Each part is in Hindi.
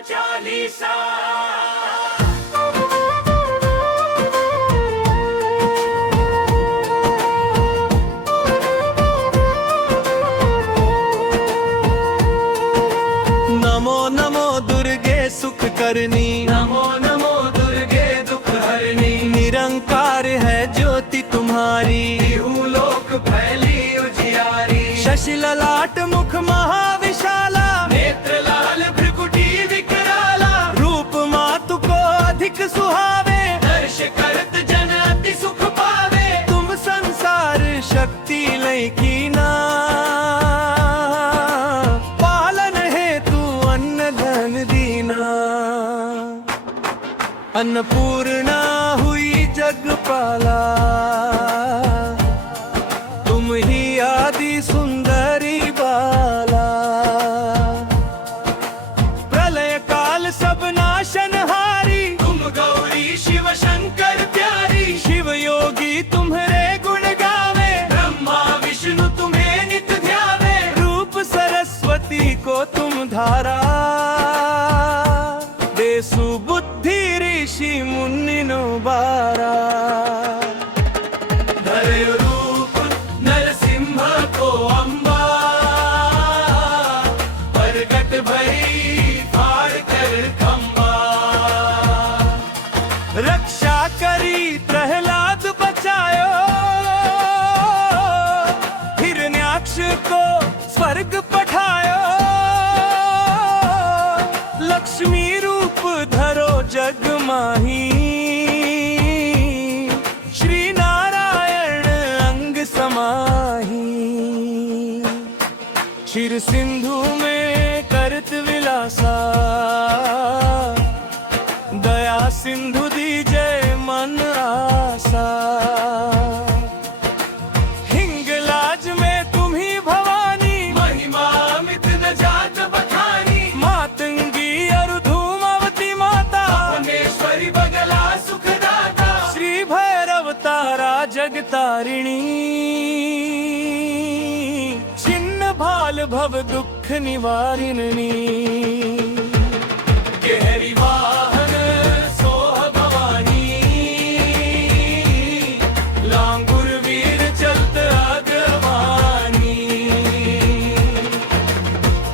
चालीसा। नमो नमो दुर्गे सुख करनी, नमो नमो दुर्गे दुख हरनी। निरंकार है ज्योति तुम्हारी, लोक फैली उजियारी। शशि ललाट मुख महाविशाला, नेत्र लाल भ्रिकुटी विकराला। रूप मातु को अधिक सुहावे, दर्श करत जन अति सुख पावे। तुम संसार शक्ति लय कीना, पालन हेतु अन्न धन दीना। अन्नपूर्णा हुई जगपाला, तुम ही आदि सुंदरी बाला। प्रलय काल सब नाशनहारी, तुम गौरी शिव शंकर प्यारी। शिव योगी तुम्हारे गुण गावे, ब्रह्मा विष्णु तुम्हें नित ध्यावे। रूप सरस्वती को तुम धारा, देसु बुद्धि ऋषि मुनिनो बारा। धरयो रूप नरसिंह को अम्बा, प्रगट भई फाड़ कर खंबा। रक्षा करी प्रहलाद बचायो, हिरण्याक्ष को स्वर्ग पठायो। लक्ष्मी रूप धरो जग माही, श्री नारायण अंग समाही। क्षीर सिंधु में करत विलासा, दया सिंधु दीजय मन आसा। हिंगलाज में तुम ही भवानी, महिमा मित न जात बखानी। मातंगी अरु धूमावती माता, परमेश्वरी बगला सुखदाता। श्री भैरव तारा जगतारिणी। छिन्न भाल भव दुख निवारिणी। गहरी वाहन सोह भवानी, लांगुर वीर चलत अगवानी।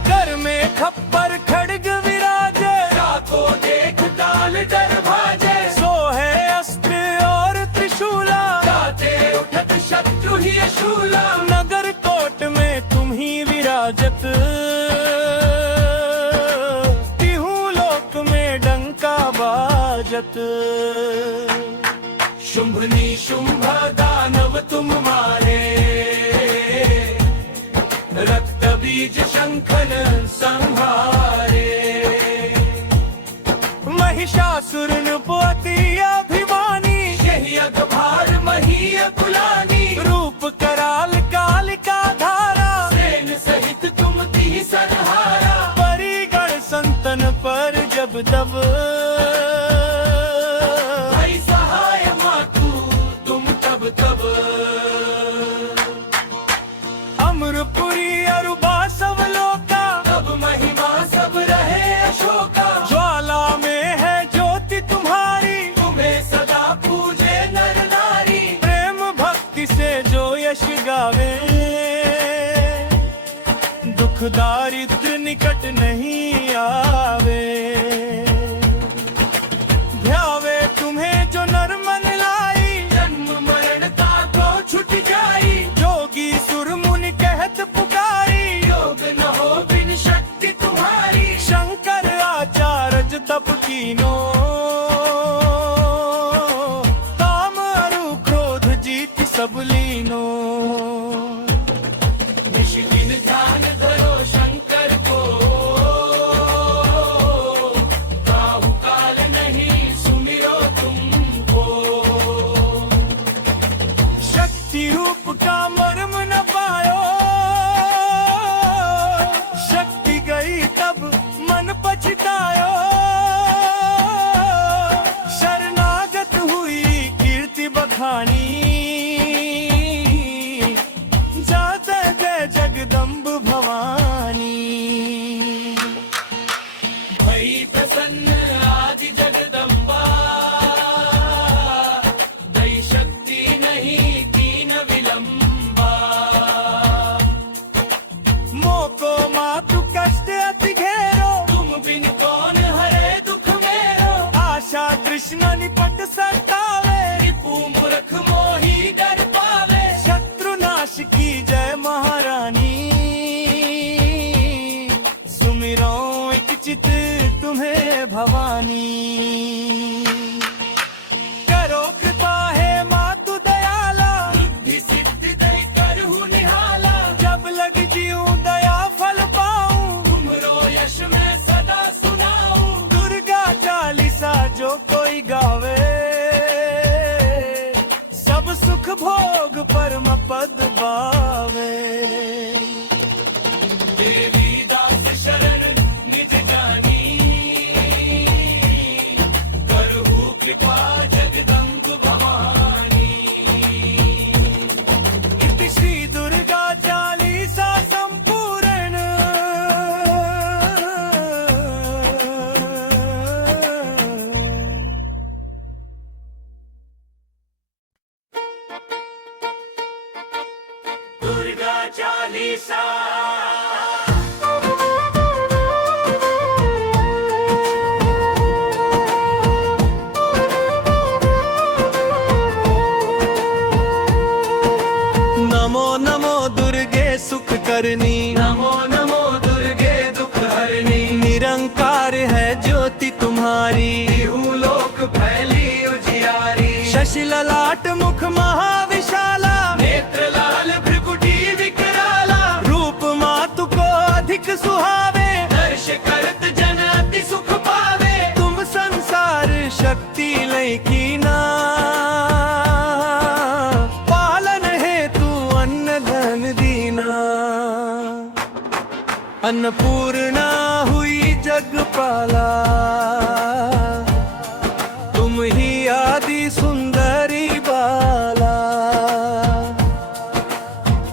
कर में खप्पर खड्ग विराजे, रातो देख ताल डर भाजे। सोहे अस्त्र और त्रिशूला, गाते उठत शत्रु ही शूला। नगर कोट में तुम ही विराजत, तिहु लोक में डंका बाजत। शुंभनी शुंभ दानव तुम मारे, रक्त बीज शंखन संहारे। महिषासुर पोती अभिमानी, यही अगभार मही कुलानी। रूप कराल कालिका धारा, सेन सहित तुम ती संहारा। परिगण संतन पर जब तब, भई सहाय मातु तुम तब तब। अमरपुरी अरु बासव लोका, तब महिमा सब रहे अशोका। ज्वाला में है ज्योति तुम्हारी, तुम्हें सदा पूजे नर नारी। प्रेम भक्ति से जो यश गावे, दुख दारिद्र निकट नहीं आवे। ध्यावे तुम्हें जो नर मन लाई, जन्म मरण का को छुट जाई। जोगी सुर मुनि कहत पुकारी। योग न हो बिन शक्ति तुम्हारी। शंकर आचार्य तप कीनो, काम अरु क्रोध जीत सब लीनो। निष्किन ध्यान धरो शंकर को, को मातु कष्ट अति घेरो, तुम बिन कौन हरे दुख मेरो। आशा तृष्णा निपट सतावे, रिपु मूर्ख मोही डर पावे। शत्रु नाश की जय महारानी, सुमिरो एक चित तुम्हें भवानी। करो कृपा है मातु दयाला, बुद्धि सिद्धि दई करहु निहाला। जब लग जीऊं दया फल पाऊं, तुमरो यश मैं सदा सुनाऊं। दुर्गा चालीसा जो कोई गावे, सब सुख भोग परम पद पावे। देवी दास शरण निज जानी, करहु कृपा जगदम्ब भवानी। इति श्री दुर्गा चालीसा संपूर्ण। दुर्गा चालीसा। नमो नमो दुर्गे सुख करनी, नमो नमो दुर्गे दुख हरनी। निरंकार है ज्योति तुम्हारी, तिहु लोक फैली उजियारी। शशि ललाट मुख महाविशाला, नेत्र लाल भृकुटी विकराला। रूप मातु को अधिक सुहावे, दर्श करत जन अति सुख पावे। तुम संसार शक्ति लय कीना, पालन हेतु अन्न धन दीना। अन्नपूर्णा हुई जगपाला, तुम ही आदि सुंदरी बाला।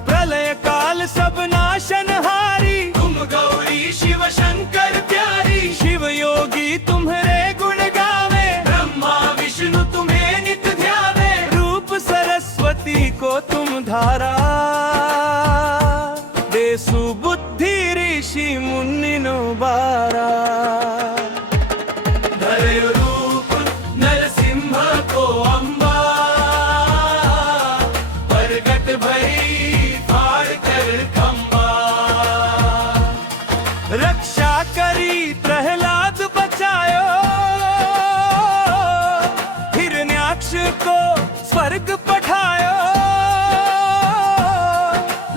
प्रलय काल सब नाशनहारी, तुम गौरी शिव शंकर प्यारी। शिव योगी तुम्हारे गुण गावे, ब्रह्मा विष्णु तुम्हें नित ध्यावे। रूप सरस्वती को तुम धारा, देसु बुद्धि ऋषि मुनिनो बारा। धरय रूप नरसिंह को अम्बा, प्रगट भई फाड़ कर खम्बा। रक्षा करी प्रहलाद बचायो, हिरण्याक्ष को स्वर्ग पठायो।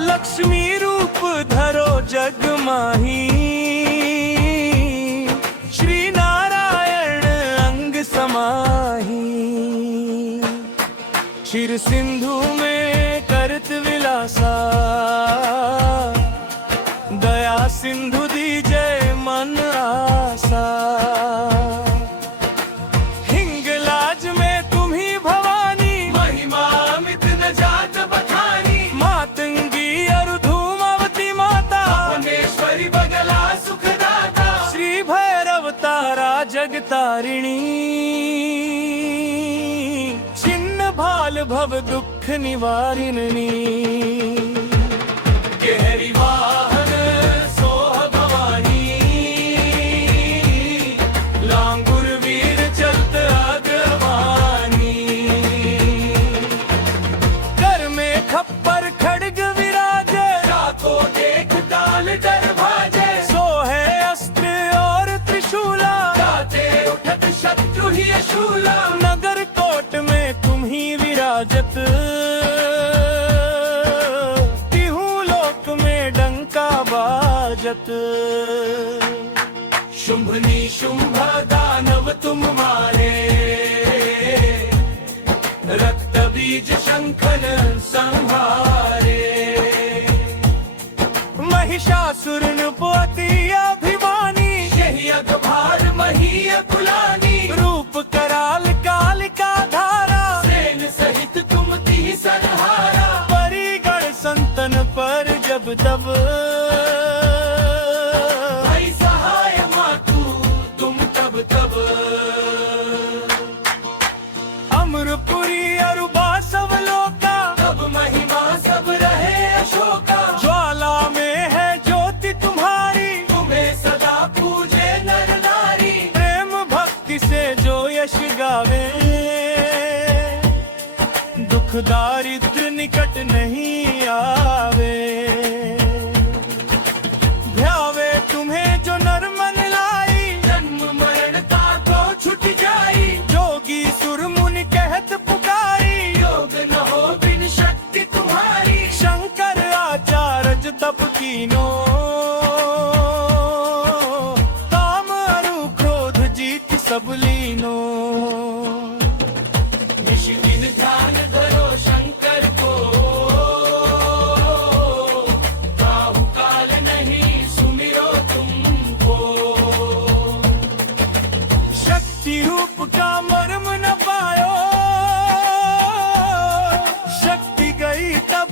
लक्ष्मी रूप धरो जग माही, श्री नारायण अंग समाही। क्षीर सिंधु में करत विलासा, दया सिंधु दीजय मन आसा। हिंगलाज में तुम ही भवानी, महिमा अमित न जात बखानी। मातंगी अरु धूमावती माता, भुवनेश्वरी बगला सुखदाता। श्री भैरव तारा जगतारिणी। छिन्न भाल भव दुख निवारिणी, गहरी वाहन सोह भवानी। लांगुर वीर चलत अगवानी। कर में खप्पर खड्ग विराजे, राखो देख काल डर भाजे। सो है अस्त्र और त्रिशूला, गाते उठत शत्रु ही शूला। नगर कोट में तुम ही विराजत, तिहु लोक में डंका बाजत। शुंभनी शुंभ दानव तुम मारे। रक्त बीज शंखन संहारे। महिषासुर नुपति अभिमानी, यही अगभार मही कुलानी। रूप कराल कालिका धारा, सेन सहित तुम ती संहारा। परिगण संतन पर जब तब, भाई सहाय मातु तुम तब तब। अमरपुरी अरुबा सब लोका, तब महिमा सब रहे अशोका। ज्वाला में है ज्योति दुख दारिद्र निकट नहीं आवे। ध्यावे तुम्हें जो नर मन लाई, जन्म मरण का तो छुट जाई। जोगी सुर मुनि कहत पुकारी, योग न हो बिन शक्ति तुम्हारी। शंकर आचार्य तप कीनो, काम अरु क्रोध जीत सब लीनो। निश दिन ध्यान धरो शंकर को, काहू काल नहीं सुमिरो तुमको। शक्ति रूप का मर्म न पायो, शक्ति गई तब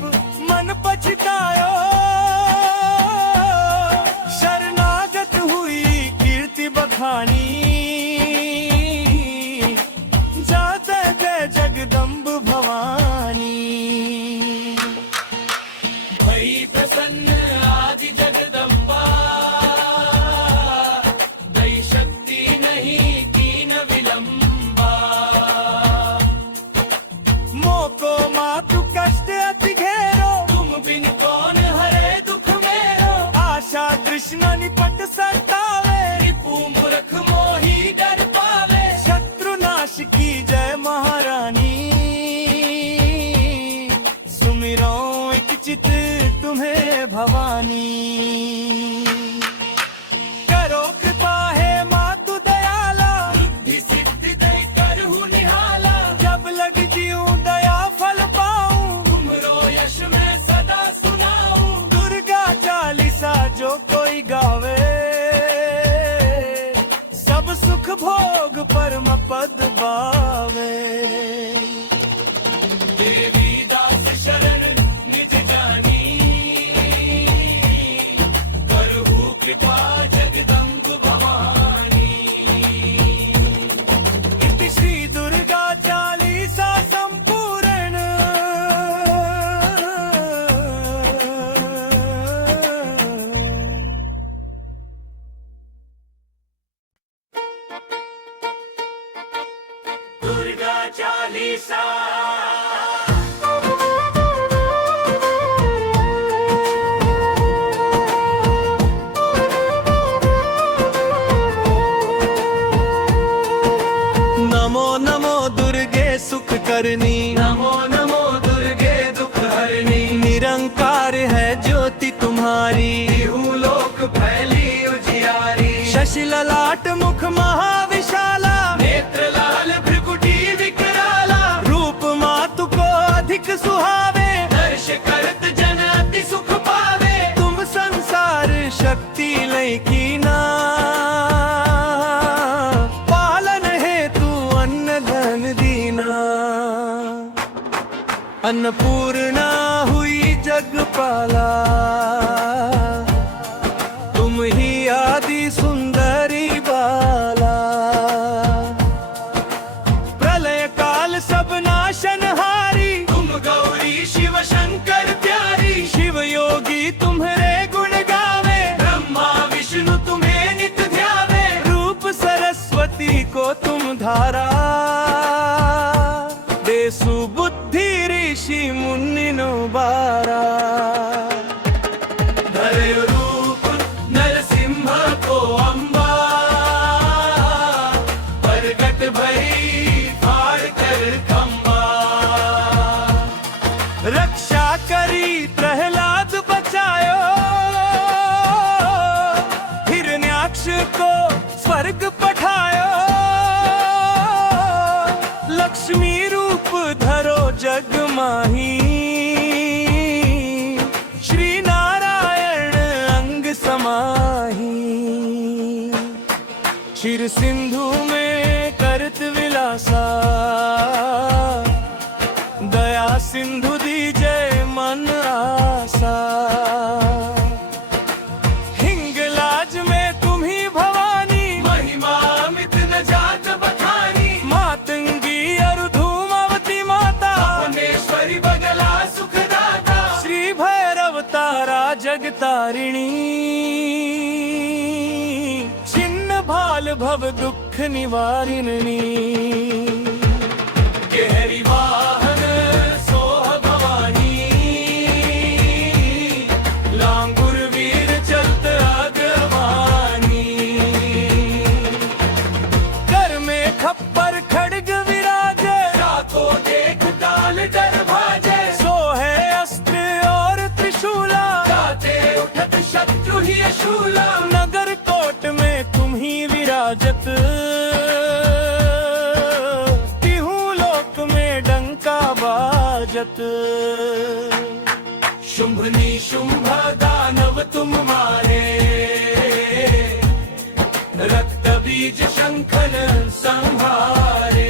मन पछतायो। शरणागत हुई कीर्ति बखानी, जाते गए जगदम्ब भवानी। भई प्रसन्न आदि जगदम्बा, दई शक्ति नहीं कीन विलंबा। मोको मातु कष्ट अति घेरो, तुम बिन कौन हरे दुख मेरो। आशा तृष्णा निपट सतावे। रिपु मूर्ख मोही डर पावे। शत्रु नाश की जय महारानी, सुमिरो एक चित तुम्हें भवानी। करो कृपा है मातु दयाला, बुद्धि सिद्धि दई करहु निहाला। जब लग जीऊं दया फल पाऊं। तुमरो यश मैं सदा सुनाऊं। दुर्गा चालीसा जो कोई गावे, सब सुख भोग परम पद पावे। देवी दास शरण निज जानी, करहु कृपा जगदम्ब भवानी। इति श्री दुर्गा चालीसा संपूर्ण। दुर्गा चालीसा। नमो नमो दुर्गे सुख करनी, नमो नमो दुर्गे दुख हरनी। निरंकार है ज्योति तुम्हारी। तिहु लोक फैली उजियारी। शशि ललाट मुख महाविशाला, नेत्र लाल भ्रिकुटी विकराला। रूप मातु को अधिक सुहावे। दर्श करत जन अति सुख पावे। तुम संसार शक्ति लय कीना, पालन हेतु अन्न धन दीना। अन्नपूर्णा हुई जगपाला, तुम ही आदि सुंदरी बाला। प्रलय काल सब नाशनहारी, तुम गौरी शिव शंकर प्यारी। शिव योगी तुम्हारे गुण गावे। ब्रह्मा विष्णु तुम्हें नित ध्यावे। रूप सरस्वती को तुम धारा, देसु बुद्धि ऋषि मुनि नो बारा। धरयो रूप नरसिंह को अम्बा, प्रगट भई फाड़ कर खंबा। रक्षा करी प्रहलाद बचायो, हिरण्याक्ष को स्वर्ग पठायो। लक्ष्मी रूप धरो जग माही, श्री नारायण अंग समाही। क्षीर सिंधु में करत विलासा, दया सिंधु दीजय मन आसा। हिंगलाज में तुम ही भवानी, महिमा अमित न जात बखानी। मातंगी अरु धूमावती माता, भुवनेश्वरी बगला सुखदाता। श्री भैरव तारा जगतारिणी। छिन्न भाल भव दुख निवारिणी। गहरी वाहन सो शूलम। नगर कोट में तुम ही विराजत, तिहु लोक में डंका बाजत। शुंभ निशुंभ दानव तुम मारे, रक्त बीज शंखन संहारे।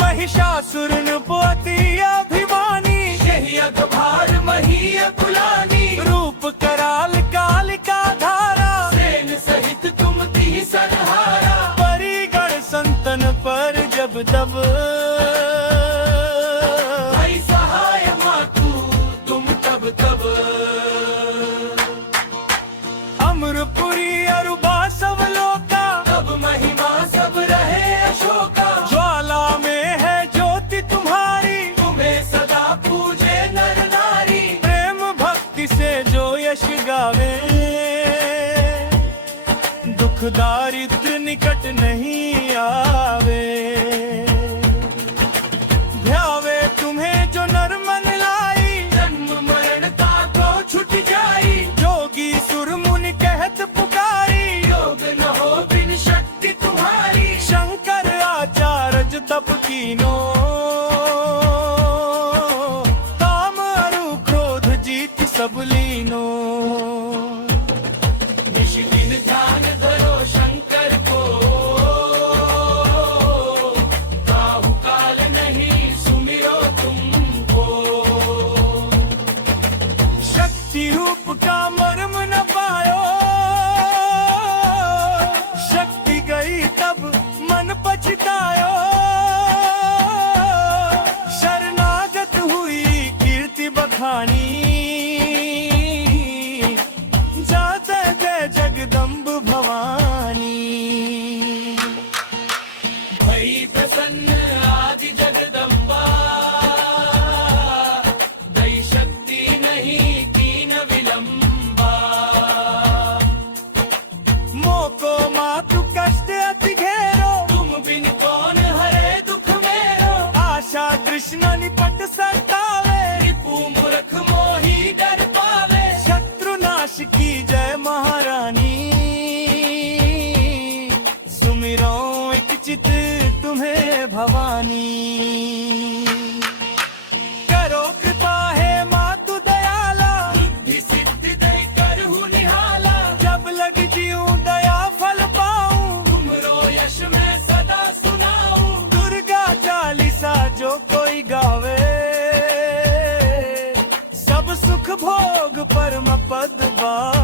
महिषासुर नृपति अभिमानी, यही अखबार मही कुलानी। रूप कराल कालिका धारा, सेन सहित तुम ती संहारा। परिगण संतन पर जब तब, भाई सहाय मातु तुम तब तब। अमरपुरी अरुबा सब लोका, तब महिमा सब रहे अशोका। ज्वाला में है ज्योति तुम्हारी, तुम्हें सदा पूजे नर नारी। प्रेम भक्ति से जो यश गावे, दुख दारिद्र निकट नहीं आवे। ध्यावे तुम्हें जो नर मन लाई, जन्म मरण का को छुट जाई। जोगी सुर मुनि कहत पुकारी, योग न हो बिन शक्ति तुम्हारी। शंकर आचार्य तप कीनो, काम अरु क्रोध जीत सब लीनो। निश दिन ध्यान धरो शंकर को, काहू काल नहीं सुमिरो तुमको। शक्ति रूप का मर्म न पायो, शक्ति गई तब मन पछतायो। शरणागत हुई कीर्ति बखानी, जाते जय जगदम्ब भवानी। भई प्रसन्न आदि जगदम्बा, दई शक्ति नहीं कीन विलंबा। मोको मातु कष्ट अति घेरो, तुम बिन कौन हरे दुख मेरो। आशा कृष्ण निपट सतावे, रिपु मूर्ख मोही डर पावे। शत्रु नाश की जय महारानी। सुमिरो एक चित तुम्हें भवानी। करो कृपा है मातु दयाला, बुद्धि सिद्धि दई करहु निहाला। जब लग जीऊं दया फल पाऊं, तुमरो यश मैं सदा सुनाऊं। दुर्गा चालीसा जो कोई गावे, सब सुख भोग परम पद पावे।